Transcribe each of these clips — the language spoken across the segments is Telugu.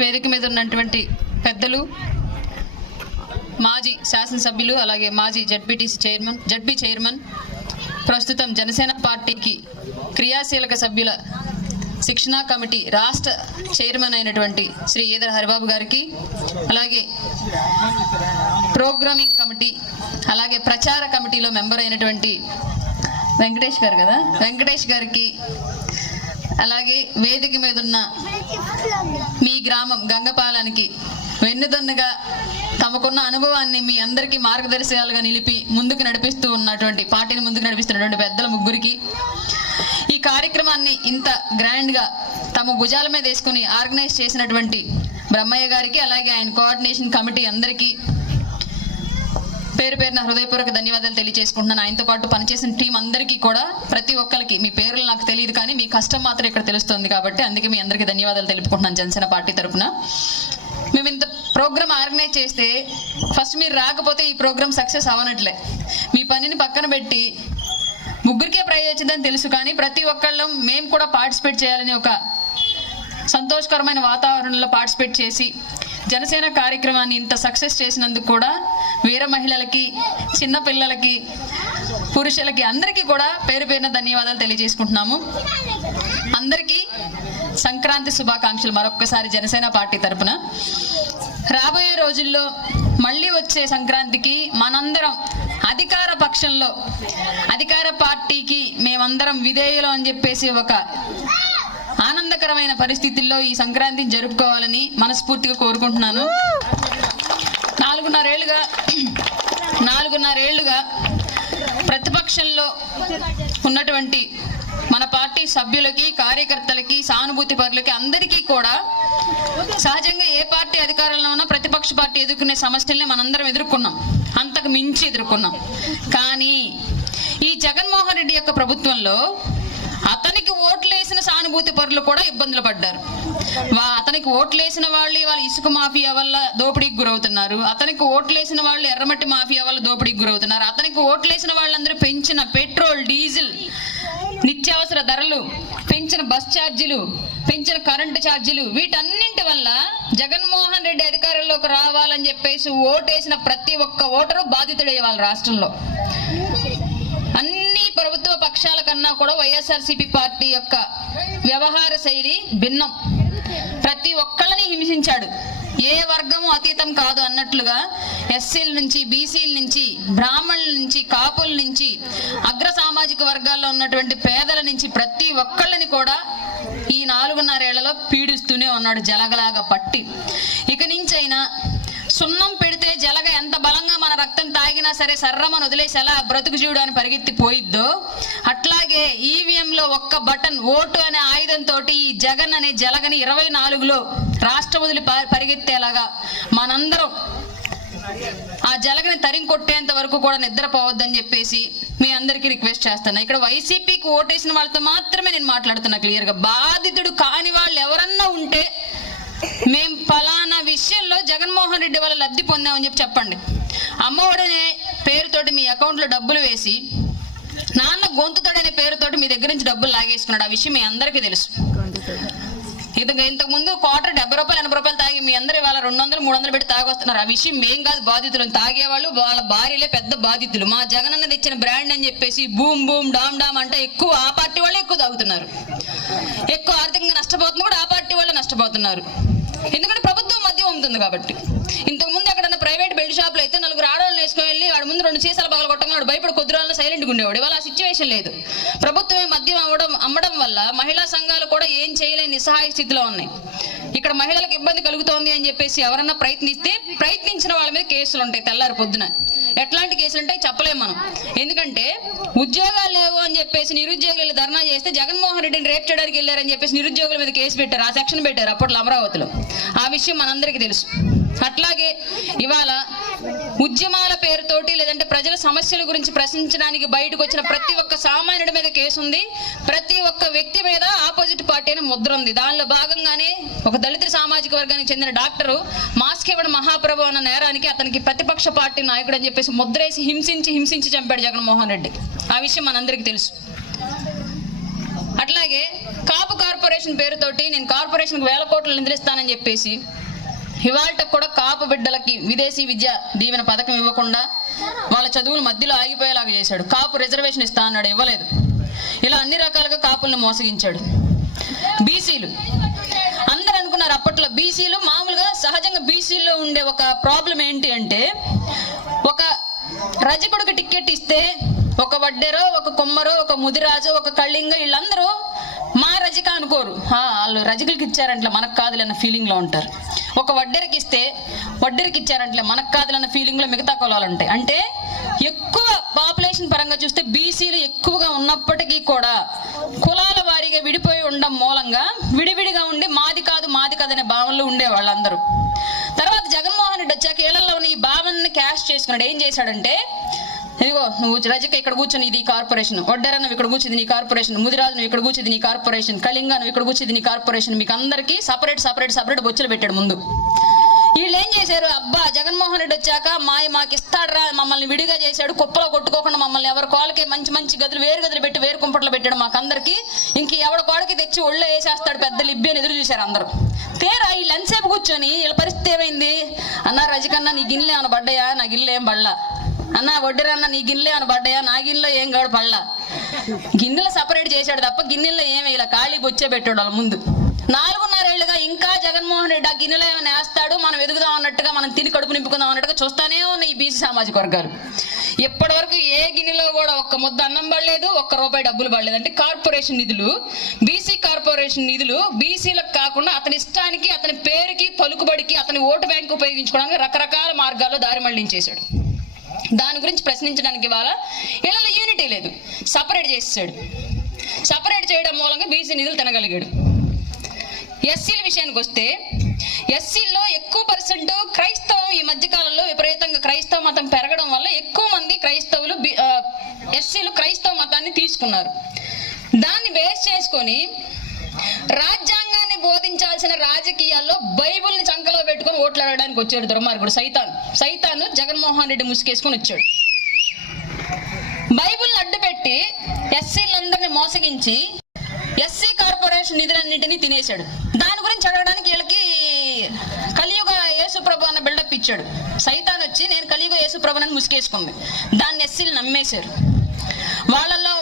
వేదిక మీద ఉన్నటువంటి పెద్దలు, మాజీ శాసనసభ్యులు, అలాగే మాజీ జడ్పీ చైర్మన్, ప్రస్తుతం జనసేన పార్టీకి క్రియాశీలక సభ్యుల శిక్షణా కమిటీ రాష్ట్ర చైర్మన్ అయినటువంటి శ్రీ ఈదర హరిబాబు గారికి, అలాగే ప్రోగ్రామింగ్ కమిటీ, అలాగే ప్రచార కమిటీలో మెంబర్ అయినటువంటి వెంకటేష్ గారికి, అలాగే వేదిక మీద ఉన్న మీ గ్రామం గంగపాలానికి వెన్నుదన్నుగా తమకున్న అనుభవాన్ని మీ అందరికీ మార్గదర్శకాలుగా నిలిపి పార్టీని ముందుకు నడిపిస్తున్నటువంటి పెద్దల ముగ్గురికి, ఈ కార్యక్రమాన్ని ఇంత గ్రాండ్గా తమ భుజాల మీద వేసుకుని ఆర్గనైజ్ చేసినటువంటి బ్రహ్మయ్య గారికి, అలాగే ఆయన కోఆర్డినేషన్ కమిటీ అందరికీ పేరు పేరున హృదయపూర్వక ధన్యవాదాలు తెలియజేసుకుంటున్నాను. ఆయనతో పాటు పనిచేసిన టీం అందరికీ కూడా, ప్రతి ఒక్కరికి మీ పేర్లు నాకు తెలియదు కానీ మీ కష్టం మాత్రం ఇక్కడ తెలుస్తుంది కాబట్టి అందుకే మీ అందరికీ ధన్యవాదాలు తెలుపుకుంటున్నాను జనసేన పార్టీ తరఫున. మేము ఇంత ప్రోగ్రామ్ ఆర్గనైజ్ చేస్తే ఫస్ట్ మీరు రాకపోతే ఈ ప్రోగ్రామ్ సక్సెస్ అవ్వనట్లే. మీ పనిని పక్కన పెట్టి ముగ్గురికే ప్రయోజనం తెలుసు కానీ ప్రతి ఒక్కళ్ళం మేము కూడా పార్టిసిపేట్ చేయాలని ఒక సంతోషకరమైన వాతావరణంలో పార్టిసిపేట్ చేసి జనసేన కార్యక్రమాన్ని ఇంత సక్సెస్ చేసినందుకు కూడా వీర మహిళలకి, చిన్న పిల్లలకి, పురుషులకి అందరికీ కూడా పేరు పేరున ధన్యవాదాలు తెలియజేసుకుంటున్నాము. అందరికీ సంక్రాంతి శుభాకాంక్షలు మరొక్కసారి జనసేన పార్టీ తరఫున. రాబోయే రోజుల్లో మళ్ళీ వచ్చే సంక్రాంతికి మనందరం అధికార పక్షంలో, అధికార పార్టీకి మేమందరం విధేయులు అని చెప్పేసి ఒక ఆనందకరమైన పరిస్థితుల్లో ఈ సంక్రాంతిని జరుపుకోవాలని మనస్ఫూర్తిగా కోరుకుంటున్నాను. 4.5 ఏళ్లుగా ప్రతిపక్షంలో ఉన్నటువంటి మన పార్టీ సభ్యులకి, కార్యకర్తలకి, సానుభూతి పరులకి అందరికీ కూడా సహజంగా ఏ పార్టీ అధికారంలో ఉన్నా ప్రతిపక్ష పార్టీ ఎదుర్కొనే సమస్యల్ని మనందరం ఎదుర్కొన్నాం, అంతకు మించి ఎదుర్కొన్నాం. కానీ ఈ జగన్మోహన్ రెడ్డి యొక్క ప్రభుత్వంలో అతనికి ఓట్లేసిన సానుభూతి పరులు కూడా ఇబ్బందులు పడ్డారు. అతనికి ఓట్లేసిన వాళ్ళు వాళ్ళ ఇసుక మాఫియా వల్ల దోపిడీకి గురవుతున్నారు, అతనికి ఓట్లేసిన వాళ్ళు ఎర్రమట్టి మాఫియా వల్ల దోపిడీకి గురవుతున్నారు, అతనికి ఓట్లేసిన వాళ్ళందరూ పెంచిన పెట్రోల్, డీజిల్, నిత్యావసర ధరలు, పెంచిన బస్ ఛార్జీలు, పెంచిన కరెంటు ఛార్జీలు, వీటన్నింటి వల్ల జగన్మోహన్ రెడ్డి అధికారంలోకి రావాలని చెప్పేసి ఓటేసిన ప్రతి ఒక్క ఓటరు బాధితుడయ్యే వాళ్ళ రాష్ట్రంలో. అన్ని ప్రభుత్వ పక్షాల కన్నా కూడా వైఎస్ఆర్సీపీ పార్టీ యొక్క వ్యవహార శైలి భిన్నం. ప్రతి ఒక్కళ్ళని హింసించాడు, ఏ వర్గము అతీతం కాదు అన్నట్లుగా ఎస్సీల నుంచి, బీసీల నుంచి, బ్రాహ్మణుల నుంచి, కాపుల నుంచి, అగ్ర సామాజిక వర్గాల్లో ఉన్నటువంటి పేదల నుంచి ప్రతి ఒక్కళ్ళని కూడా ఈ 4.5 ఏళ్లలో పీడిస్తూనే ఉన్నాడు జలగలాగా పట్టి. ఇక నుంచి అయినా సున్నం పెడితే జలగ ఎంత బలంగా మన రక్తం తాగినా సరే సర్రమని వదిలేసి ఎలా బ్రతుకు జీవుడు అని పరిగెత్తి పోయిద్దో, అట్లాగే ఈవీఎంలో ఒక్క బటన్ ఓటు అనే ఆయుధంతో ఈ జగన్ అనే జలగని 24లో రాష్ట్రం వదిలి పరిగెత్తేలాగా మనందరం ఆ జలగని తరిం కొట్టేంత వరకు కూడా నిద్రపోవద్దని చెప్పేసి మీ అందరికీ రిక్వెస్ట్ చేస్తాను. ఇక్కడ వైసీపీకి ఓటేసిన వాళ్ళతో మాత్రమే నేను మాట్లాడుతున్నా క్లియర్గా. బాధితుడు కాని వాళ్ళు ఎవరన్నా ఉంటే మేం ఫలానా విషయంలో జగన్మోహన్ రెడ్డి వల్ల లబ్ధి పొందామని చెప్పండి. అమ్మఒడనే పేరుతోటి మీ అకౌంట్లో డబ్బులు వేసి నాన్న గొంతుతోడనే పేరుతోటి మీ దగ్గర నుంచి డబ్బులు లాగేసుకున్నాడు. ఆ విషయం మీ అందరికీ తెలుసు. ఇంతకు ముందు క్వార్టర్ 70 రూపాయలు 80 రూపాయలు తాగి మీ అందరూ వాళ్ళ 200 300 పెట్టి తాగొస్తున్నారు. ఆ విషయం మేం కాదు బాధితులు, తాగేవాళ్ళు వాళ్ళ భార్యలే పెద్ద బాధితులు. మా జగన్ అన్న తెచ్చిన బ్రాండ్ అని చెప్పేసి బూమ్ బూమ్ డామ్ డామ్ అంటే ఎక్కువ ఆ పార్టీ వాళ్ళే ఎక్కువ తాగుతున్నారు. ఎక్కువ ఆర్థికంగా నష్టపోతున్నా కూడా ఆ పార్టీ వాళ్ళే నష్టపోతున్నారు. ఎందుకంటే ప్రభుత్వం మద్యం అమ్ముతుంది కాబట్టి. ఇంతకు ముందు ఎక్కడన్నా ప్రైవేట్ బెల్ట్ షాప్లో అయితే 4 ఆడవాళ్ళని వేసుకొని వెళ్ళి వాడి ముందు 2 సీసాలు పగల కొట్టమన్నాడు, భయపడి కొద్ది రోజుల్లో సైలెంట్గా ఉండేవాడు. ఇవాళ ఆ సిచ్యువేషన్ లేదు. ప్రభుత్వమే మద్యం అమ్మడం వల్ల మహిళా సంఘాలు కూడా ఏం చేయలేని నిస్సహాయ స్థితిలో ఉన్నాయి. ఇక్కడ మహిళలకు ఇబ్బంది కలుగుతోంది అని చెప్పేసి ఎవరన్నా ప్రయత్నించిన వాళ్ళ మీద కేసులు ఉంటాయి. తెల్లారి పొద్దున ఎట్లాంటి కేసులు ఉంటాయి చెప్పలేము మనం. ఎందుకంటే ఉద్యోగాలు లేవు అని చెప్పేసి నిరుద్యోగులు ధర్నా చేస్తే జగన్మోహన్ రెడ్డిని రేప్ చేయడానికి వెళ్ళారని చెప్పేసి నిరుద్యోగుల మీద కేసు పెట్టారు, ఆ సెక్షన్ పెట్టారు అప్పట్లో అమరావతిలో. ఆ విషయం మనందరికీ తెలుసు. అట్లాగే ఇవాళ ఉద్యమాల పేరుతోటి లేదంటే ప్రజల సమస్యల గురించి ప్రశ్నించడానికి బయటకు వచ్చిన ప్రతి ఒక్క సామాన్యుడి మీద కేసు ఉంది, ప్రతి ఒక్క వ్యక్తి మీద ఆపోజిట్ పార్టీ అనే ముద్ర ఉంది. దానిలో భాగంగానే ఒక దళిత సామాజిక వర్గానికి చెందిన డాక్టరు మాస్క్ ఇవ్వడం మహాప్రభు అన్న నేరానికి అతనికి ప్రతిపక్ష పార్టీ నాయకుడు అని చెప్పేసి ముద్రేసి హింసించి చంపాడు జగన్మోహన్ రెడ్డి. ఆ విషయం మనందరికీ తెలుసు. అట్లాగే కాపు కార్పొరేషన్ పేరుతోటి నేను కార్పొరేషన్కి 1000 కోట్లు నిధులిస్తానని చెప్పేసి ఇవాళకు కూడా కాపు బిడ్డలకి విదేశీ విద్య దీవెన పథకం ఇవ్వకుండా వాళ్ళ చదువులు మధ్యలో ఆగిపోయేలాగా చేశాడు. కాపు రిజర్వేషన్ ఇస్తా అన్నాడు, ఇవ్వలేదు. ఇలా అన్ని రకాలుగా కాపుల్ని మోసగించాడు. బీసీలు అందరూ అనుకున్నారు అప్పట్లో బీసీలు మామూలుగా సహజంగా బీసీల్లో ఉండే ఒక ప్రాబ్లం ఏంటి అంటే, ఒక రజకుడికి టికెట్ ఇస్తే ఒక వడ్డెరో, ఒక కొమ్మరో, ఒక ముదిరాజు, ఒక కళింగ వీళ్ళందరూ మా రజిక అనుకోరు. వాళ్ళు రజకులకి ఇచ్చారంటే మనకు కాదులన్న ఫీలింగ్ లో ఉంటారు. ఒక వడ్డెరికి ఇస్తే వడ్డెరికి ఇచ్చారంటే మనకు కాదులన్న ఫీలింగ్ లో మిగతా కులాలు ఉంటాయి. అంటే ఎక్కువ పాపులేషన్ పరంగా చూస్తే బీసీలు ఎక్కువగా ఉన్నప్పటికీ కూడా కులాల వారీగా విడిపోయి ఉండడం మూలంగా విడివిడిగా ఉండి మాది కాదు అనే భావనలో ఉండే వాళ్ళందరూ. తర్వాత జగన్మోహన్ రెడ్డి వచ్చాక ఏళ్లలో ఈ భావనని క్యాష్ చేసుకున్నాడు. ఏం చేశాడంటే, ఇదిగో నువ్వు రజక ఇక్కడ కూర్చొని ఇది కార్పొరేషన్, వడ్డెర నువ్వు ఇక్కడ కూర్చుంది నీ కార్పొరేషన్, ముదిరాజు నువ్వు ఇక్కడ కూర్చుంది నీ కార్పొరేషన్, కళింగ నువ్వు ఇక్కడ కూర్చుంది నీ కార్పొరేషన్, మీకు అందరికీ సపరేట్ బొచ్చులు పెట్టాడు ముందు. వీళ్ళు ఏం చేశారు, అబ్బా జగన్మోహన్ రెడ్డి వచ్చాక మాకు ఇస్తాడరా, మమ్మల్ని విడిగా చేశాడు, కుప్పలో కొట్టుకోకుండా మమ్మల్ని ఎవరి కోళ్ళకి మంచి గదులు వేరు గదులు పెట్టి వేరు కుంపట్లో పెట్టాడు మాకందరికి, ఇంక ఎవడ కోడకి తెచ్చి ఒళ్ళో వేసేస్తాడు పెద్ద లిబ్బి అని ఎదురు చూశారు అందరూ. తేరా వీళ్ళు ఎంతసేపు కూర్చొని వీళ్ళ పరిస్థితి ఏమైంది, అన్నా రజకన్నా నీ గిన్నెలు ఏమైనా పడ్డాయా, నా గిన్నెలు ఏం పడలా, అన్న వడ్డెరన్న నీ గిన్నెలు ఏమైనా పడ్డాయా, నా గిన్నెలో ఏం కాడు పడలా. గిన్నెలు సపరేట్ చేశాడు తప్ప గిన్నెల్లో ఏమి ఇలా ఖాళీ బొచ్చే పెట్టాడు వాళ్ళ ముందు. 4.5 ఏళ్లుగా ఇంకా జగన్మోహన్ రెడ్డి ఆ గిన్నెలో ఏమైనా వేస్తాడు, మనం ఎదుగుదాం అన్నట్టుగా, మనం తిని కడుపు నింపుకుందాం అన్నట్టుగా చూస్తానే ఉన్నాయి ఈ బీసీ సామాజిక వర్గాలు. ఇప్పటి వరకు ఏ గిన్నెలో కూడా ఒక్క ముద్ద అన్నం పడలేదు, ₹1 డబ్బులు పడలేదు. అంటే కార్పొరేషన్ నిధులు, బీసీ కార్పొరేషన్ నిధులు బీసీలకు కాకుండా అతని ఇష్టానికి, అతని పేరుకి, పలుకుబడికి, అతని ఓటు బ్యాంకు ఉపయోగించుకోవడానికి రకరకాల మార్గాల్లో దారి మళ్లించేశాడు. దాని గురించి ప్రశ్నించడానికి ఇవాళ వీళ్ళలో యూనిటీ లేదు, సపరేట్ చేసేసాడు. సపరేట్ చేయడం మూలంగా బీసీ నిధులు తినగలిగాడు. ఎస్సీల విషయానికి వస్తే ఎస్సీల్లో ఎక్కువ పర్సెంట్ క్రైస్తవం, ఈ మధ్యకాలంలో విపరీతంగా క్రైస్తవ మతం పెరగడం వల్ల ఎక్కువ మంది క్రైస్తవులు ఎస్సీలు క్రైస్తవ మతాన్ని తీసుకున్నారు. దాన్ని బేస్ చేసుకొని రాజ్యాంగాన్ని బోధించాల్సిన రాజకీయాల్లో బైబుల్ని చంకలో పెట్టుకొని ఓట్లాడడానికి వచ్చాడు దుర్మార్గుడు సైతాను జగన్మోహన్ రెడ్డి ముసుకేసుకొని వచ్చాడు. బైబుల్ని అడ్డుపెట్టి ఎస్సీలందరినీ మోసగించి ఎస్సీ కార్పొరేషన్ నిధులన్నింటినీ తినేశాడు. దాని గురించి అడగడానికి వీళ్ళకి కలియుగ యేసుప్రభు అన్న బిల్డప్ ఇచ్చాడు. సైతాన్ వచ్చి నేను కలియుగ యేసుప్రభు అని ముసుకేసుకుంది. దాన్ని ఎస్సీలు నమ్మేశారు.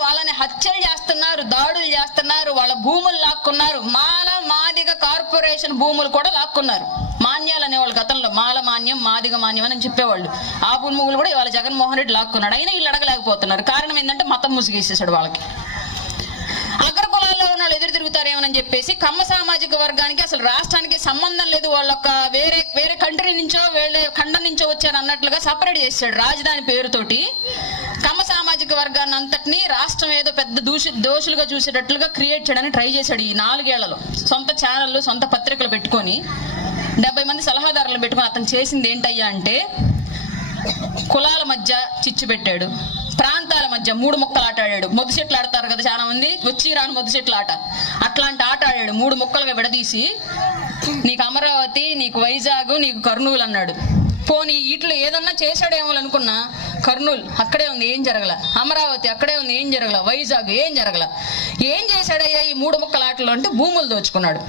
వాళ్ళని హత్యలు చేస్తున్నారు, దాడులు చేస్తున్నారు, వాళ్ళ భూములు లాక్కున్నారు. మాదిగ కార్పొరేషన్ భూములు కూడా లాక్కున్నారు. మాన్యాలు అనేవాళ్ళు గతంలో మాన్యం మాదిగ మాన్యం అని చెప్పేవాళ్ళు. ఆ భూములు కూడా ఇవాళ జగన్మోహన్ రెడ్డి లాక్కున్నాడు. అయినా వీళ్ళు అడగలేకపోతున్నారు. కారణం ఏంటంటే మతం ముసుగేసేసాడు వాళ్ళకి. అగ్ర కులాల్లో ఉన్న వాళ్ళు ఎదురు తిరుగుతారేమోనని చెప్పేసి కమ్మ సామాజిక వర్గానికి అసలు రాష్ట్రానికి సంబంధం లేదు, వాళ్ళొక్క వేరే కంట్రీ నుంచో వేరే ఖండం నుంచో వచ్చారు అన్నట్లుగా సపరేట్ చేశాడు. రాజధాని పేరుతోటి కమ్మ సామాజిక వర్గాన్ని అంతటినీ రాష్ట్రం ఏదో పెద్ద దోషులుగా చూసేటట్లుగా క్రియేట్ చేయడానికి ట్రై చేశాడు. ఈ 4 ఏళ్లలో సొంత ఛానళ్ళు, సొంత పత్రికలు పెట్టుకొని 70 మంది సలహాదారులు పెట్టుకొని అతను చేసింది ఏంటయ్యా అంటే, కులాల మధ్య చిచ్చు పెట్టాడు, ప్రాంతాల మధ్య 3 ముక్కలు ఆట ఆడాడు. మొద్దు చెట్లు ఆడతారు కదా చాలా మంది, వచ్చి రాని మొద్దు చెట్లు ఆట, అట్లాంటి ఆట ఆడాడు. 3 ముక్కలుగా విడదీసి నీకు అమరావతి, నీకు వైజాగ్, నీకు కర్నూలు అన్నాడు. పోనీ వీటిలో ఏదన్నా చేశాడేమో అనుకున్నా, కర్నూలు అక్కడే ఉంది ఏం జరగల, అమరావతి అక్కడే ఉంది ఏం జరగల, వైజాగ్ ఏం జరగల. ఏం చేశాడయ్యా ఈ 3 ముక్కల ఆటలు అంటే భూములు దోచుకున్నాడు.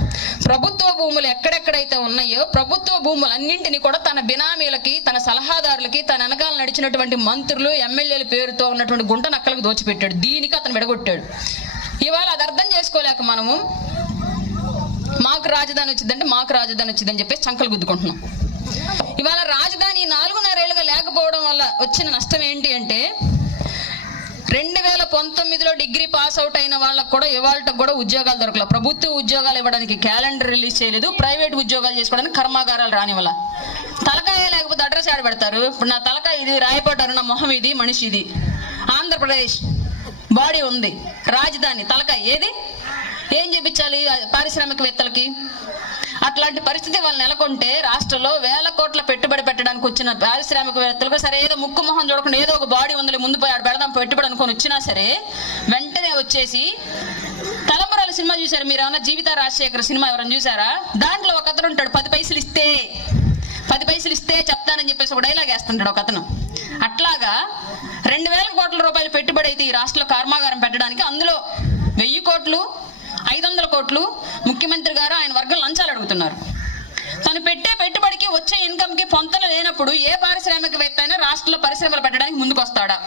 ప్రభుత్వ భూములు ఎక్కడెక్కడైతే ఉన్నాయో ప్రభుత్వ భూములు అన్నింటినీ కూడా తన బినామీలకి, తన సలహాదారులకి, తన వెనకాల నడిచినటువంటి మంత్రులు, ఎమ్మెల్యేల పేరుతో ఉన్నటువంటి గుంట నక్కలకు దోచిపెట్టాడు. దీనికి అతను విడగొట్టాడు. ఇవాళ అది అర్థం చేసుకోలేక మనము మాకు రాజధాని వచ్చిందని చెప్పేసి చంకలు గుద్దుకుంటున్నాం. ఇవాళ రాజధాని 4.5 ఏళ్ళుగా లేకపోవడం వల్ల వచ్చిన నష్టం ఏంటి అంటే, 2019లో డిగ్రీ పాస్ అవుట్ అయిన వాళ్ళకు కూడా ఇవాళకు కూడా ఉద్యోగాలు దొరకలేదు. ప్రభుత్వ ఉద్యోగాలు ఇవ్వడానికి క్యాలెండర్ రిలీజ్ చేయలేదు, ప్రైవేట్ ఉద్యోగాలు చేసుకోవడానికి కర్మాగారాలు రాని వల్ల. తలకాయ లేకపోతే అడ్రస్ ఆడ పెడతారు. ఇప్పుడు నా తలకాయ ఇది రాయపడ్డారు, నా మొహం ఇది, మనిషి ఇది. ఆంధ్రప్రదేశ్ బాడీ ఉంది, రాజధాని తలకాయ ఏది, ఏం చూపించాలి పారిశ్రామికవేత్తలకి? అట్లాంటి పరిస్థితి వాళ్ళు నెలకొంటే రాష్ట్రంలో 1000 కోట్ల పెట్టుబడి పెట్టడానికి వచ్చిన పారిశ్రామికవేత్తలకు సరే ఏదో ముక్కు మొహం చూడకుండా ఏదో ఒక బాడీ ఉందిలే ముందు పోయి ఆడ పెడదాం పెట్టుబడి అనుకొని వచ్చినా సరే వెంటనే వచ్చేసి, తలంబరాల సినిమా చూసారు మీరు ఏమన్నా? జీవిత రాజశేఖర్ సినిమా ఎవరైనా చూసారా? దాంట్లో ఒక అతను ఉంటాడు, 10 పైసలు ఇస్తే చెప్తానని చెప్పేసి ఒక డైలాగ్ వేస్తుంటాడు ఒక అతను. అట్లాగా 2000 కోట్ల రూపాయలు పెట్టుబడి అయితే ఈ రాష్ట్రంలో కర్మాగారం పెట్టడానికి, అందులో 1000 కోట్లు 500 కోట్లు ముఖ్యమంత్రి గారు ఆయన వర్గం లంచాలు అడుగుతున్నారు. తను పెట్టే పెట్టుబడికి వచ్చే ఇన్కమ్ కి పొంతన లేనప్పుడు ఏ పారిశ్రామికవేత్త అయినా రాష్ట్రంలో పరిశ్రమలు పెట్టడానికి ముందుకు వస్తాడా?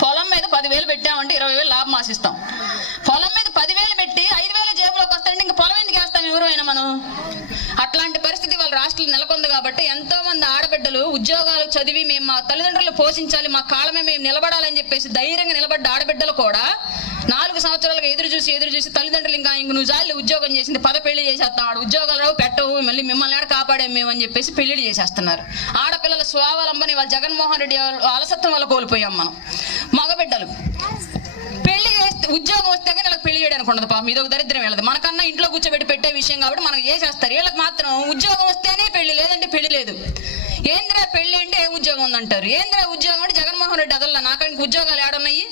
పొలం మీద 10,000 పెట్టామంటే 20,000 లాభం ఆశిస్తాం. పొలం మీద 10,000 పెట్టి 5,000 జేబులోకి వస్తాయంటే ఇంకా పొలం ఎందుకు వేస్తాం ఎవరైనా మనం? అట్లాంటి పరిస్థితి వాళ్ళ రాష్ట్రంలో నెలకొంది. కాబట్టి ఎంతో మంది ఆడబిడ్డలు ఉద్యోగాలు చదివి మేము మా తల్లిదండ్రులు పోషించాలి, మా కాళ్ళమే మేము నిలబడాలని చెప్పేసి ధైర్యంగా నిలబడ్డ ఆడబిడ్డలు కూడా 4 సంవత్సరాలుగా ఎదురు చూసి తల్లిదండ్రులు ఇంకా నువ్వు జాలి ఉద్యోగం చేసింది పెళ్లి చేసేస్తాం, ఆడ ఉద్యోగాలు రావు పెట్టవు, మళ్ళీ మిమ్మల్ని ఆడ కాపాడేం మేము అని చెప్పేసి పెళ్లిళ్ళు చేసేస్తున్నారు. ఆడపిల్లల స్వావలంబని వాళ్ళ జగన్మోహన్ రెడ్డి అలసత్వం వల్ల కోల్పోయాం మనం. మగబిడ్డలు పెళ్లి చేస్తే ఉద్యోగం వస్తే కానీ వాళ్ళకి పెళ్లి చేయడానికి ఉండదు. పాపం ఇదొక దరిద్రం వెళ్ళదు. మనకన్నా ఇంట్లో కూర్చోబెట్టి పెట్టే విషయం కాబట్టి మనకు చేసేస్తారు. వీళ్ళకి మాత్రం ఉద్యోగం వస్తేనే పెళ్లి, లేదంటే పెళ్లి లేదు. ఏంద్రా పెళ్లి అంటే ఏ ఉద్యోగం ఉందంటారు. ఏంద్రా ఉద్యోగం అంటే జగన్మోహన్ రెడ్డి అదల్లా నాకు ఇంక ఉద్యోగాలు ఏడున్నాయి.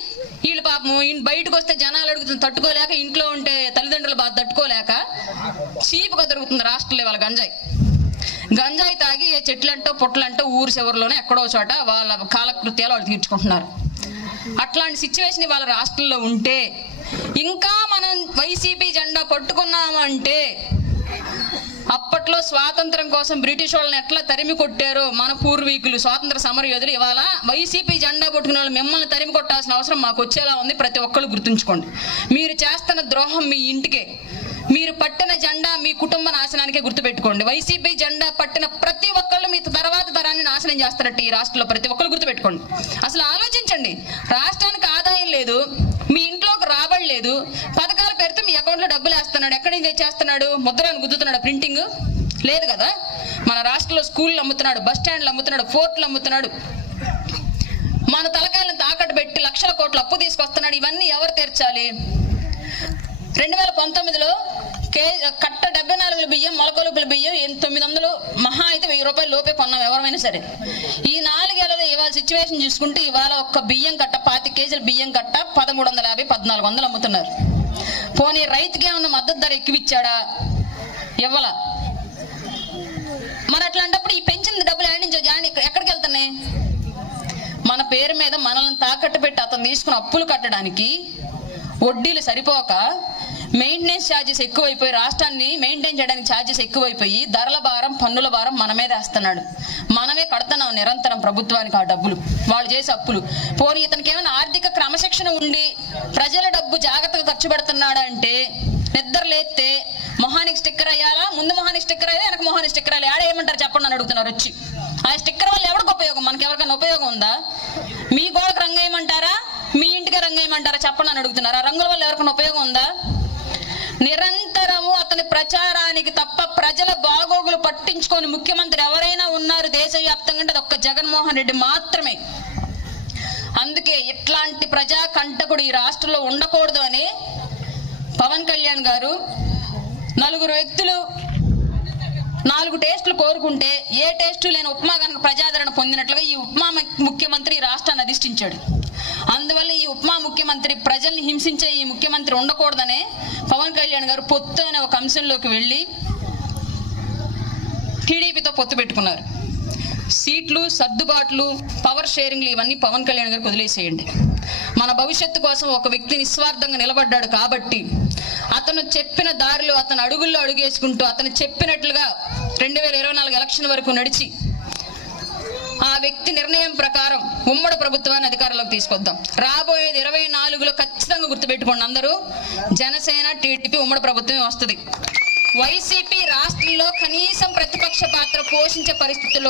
వీళ్ళు పాపం బయటకు వస్తే జనాలు అడుగుతుంది తట్టుకోలేక, ఇంట్లో ఉంటే తల్లిదండ్రులు బాధ తట్టుకోలేక చీపుగా దొరుకుతుంది రాష్ట్రంలో వాళ్ళ గంజాయి తాగి చెట్లంటో పొట్లంటో ఊరు చివరిలోనే ఎక్కడో చోట వాళ్ళ కాలకృత్యాలు వాళ్ళు తీర్చుకుంటున్నారు. అట్లాంటి సిచ్యువేషన్ వాళ్ళ రాష్ట్రంలో ఉంటే ఇంకా మనం వైసీపీ జెండా పట్టుకున్నామంటే అప్పట్లో స్వాతంత్రం కోసం బ్రిటిష్ వాళ్ళని ఎట్లా తరిమి కొట్టారో మన పూర్వీకులు స్వాతంత్ర సమర యోధులు, ఇవాళ వైసీపీ జెండా పట్టుకునే వాళ్ళు మిమ్మల్ని తరిమి కొట్టాల్సిన అవసరం మాకు వచ్చేలా ఉంది. ప్రతి ఒక్కళ్ళు గుర్తుంచుకోండి. మీరు చేస్తున్న ద్రోహం మీ ఇంటికే, మీరు పట్టిన జెండా మీ కుటుంబ నాశనానికే గుర్తుపెట్టుకోండి. వైసీపీ జెండా పట్టిన ప్రతి ఒక్కళ్ళు మీ తర్వాత తరాన్ని నాశనం చేస్తారట ఈ రాష్ట్రంలో. ప్రతి ఒక్కళ్ళు గుర్తుపెట్టుకోండి. అసలు ఆలోచించండి. రాష్ట్రానికి ఆదాయం లేదు, మీ ఇంట్లోకి రాబడి లేదు, పథకాల పేరుతో మీ అకౌంట్లో డబ్బులు వేస్తున్నాడు. ఎక్కడి నుంచి తెచ్చేస్తున్నాడు? ముద్రను గుద్దుతున్నాడు, ప్రింటింగ్ లేదు కదా. మన రాష్ట్రంలో స్కూళ్ళు అమ్ముతున్నాడు, బస్ స్టాండ్లు అమ్ముతున్నాడు, పోర్టులు అమ్ముతున్నాడు, మన తలకాయలను తాకట్టు పెట్టి లక్షల కోట్ల అప్పు తీసుకొస్తున్నాడు. ఇవన్నీ ఎవరు తీర్చాలి? 2019లో కట్ట 74 బియ్యం, మొలకొలుపుల బియ్యం 900 మహా అయితే 1000 రూపాయలు లోపే కొన్నాం ఎవరైనా సరే. ఈ 4 ఏళ్ళలో ఇవాళ సిచ్యువేషన్ చూసుకుంటే ఇవాళ ఒక్క బియ్యం కట్ట 25 కేజీల బియ్యం కట్ట 1350 1400 అమ్ముతున్నారు. పోనీ రైతుకి ఏమన్నా మద్దతు ధర ఎక్కువిచ్చాడా? ఇవ్వాల. మరి అట్లాంటప్పుడు ఈ పెంచిన డబ్బులు ఎక్కడికి వెళ్తున్నాయి? మన పేరు మీద మనల్ని తాకట్టు పెట్టి అతను తీసుకున్న అప్పులు కట్టడానికి వడ్డీలు సరిపోక మెయింటెనెన్స్ ఛార్జెస్ ఎక్కువైపోయి, రాష్ట్రాన్ని మెయింటైన్ చేయడానికి ఛార్జెస్ ఎక్కువైపోయి ధరల భారం పన్నుల భారం మన మీద వేస్తున్నాడు. మనమే కడుతున్నాం నిరంతరం ప్రభుత్వానికి ఆ డబ్బులు, వాళ్ళు చేసే అప్పులు. పోనీ ఇతనికి ఏమైనా ఆర్థిక క్రమశిక్షణ ఉండి ప్రజల డబ్బు జాగ్రత్తగా ఖర్చు పెడుతున్నాడా అంటే నిద్ర లేస్తే మొహానికి స్టిక్కర్ అయ్యాలా, ముందు మొహానికి స్టిక్కర్ అయ్యా, వెనక మొహానికి స్టిక్కర్ అయ్యాలి, ఆడ ఏమంటారు చెప్పండి అని అడుగుతున్నారు వచ్చి. ఆ స్టిక్కర్ వల్ల ఎవరికి ఉపయోగం? మనకి ఎవరికైనా ఉపయోగం ఉందా? మీ గోడకు రంగు వేయమంటారా, మీ ఇంటికి రంగు వేయమంటారా చెప్పండి అని అడుగుతున్నారు. ఆ రంగుల వల్ల ఎవరికైనా ఉపయోగం ఉందా? నిరంతరము అతని ప్రచారానికి తప్ప ప్రజల బాగోగులు పట్టించుకొని ముఖ్యమంత్రి ఎవరైనా ఉన్నారు దేశవ్యాప్తంగా అంటే ఒక్క జగన్మోహన్ రెడ్డి మాత్రమే. అందుకే ఇట్లాంటి ప్రజా కంటకుడు ఈ రాష్ట్రంలో ఉండకూడదు అని పవన్ కళ్యాణ్ గారు 4 వ్యక్తులు 4 టేస్టులు కోరుకుంటే ఏ టేస్టు లేని ఉప్మా కనుక ప్రజాదరణ పొందినట్లుగా ఈ ఉప్మా ముఖ్యమంత్రి ఈ రాష్ట్రాన్ని అధిష్ఠించాడు. అందువల్ల ఈ ఉప్మా ముఖ్యమంత్రి, ప్రజల్ని హింసించే ఈ ముఖ్యమంత్రి ఉండకూడదనే పవన్ కళ్యాణ్ గారు పొత్తు అనే ఒక అంశంలోకి వెళ్ళి టీడీపీతో పొత్తు పెట్టుకున్నారు. సీట్లు, సర్దుబాట్లు, పవర్ షేరింగ్లు ఇవన్నీ పవన్ కళ్యాణ్ గారికి వదిలేసేయండి. మన భవిష్యత్తు కోసం ఒక వ్యక్తి నిస్వార్థంగా నిలబడ్డాడు కాబట్టి అతను చెప్పిన దారిలో, అతను అడుగుల్లో అడుగేసుకుంటూ అతను చెప్పినట్లుగా 2024 ఎలక్షన్ వరకు నడిచి ఆ వ్యక్తి నిర్ణయం ప్రకారం ఉమ్మడి ప్రభుత్వాన్ని అధికారంలోకి తీసుకొద్దాం. రాబోయేది 24లో ఖచ్చితంగా గుర్తుపెట్టుకోండి అందరూ, జనసేన టీడీపీ ఉమ్మడి ప్రభుత్వమే వస్తుంది. వైసీపీ రాష్ట్రంలో కనీసం ప్రతిపక్ష పాత్ర పోషించే పరిస్థితుల్లో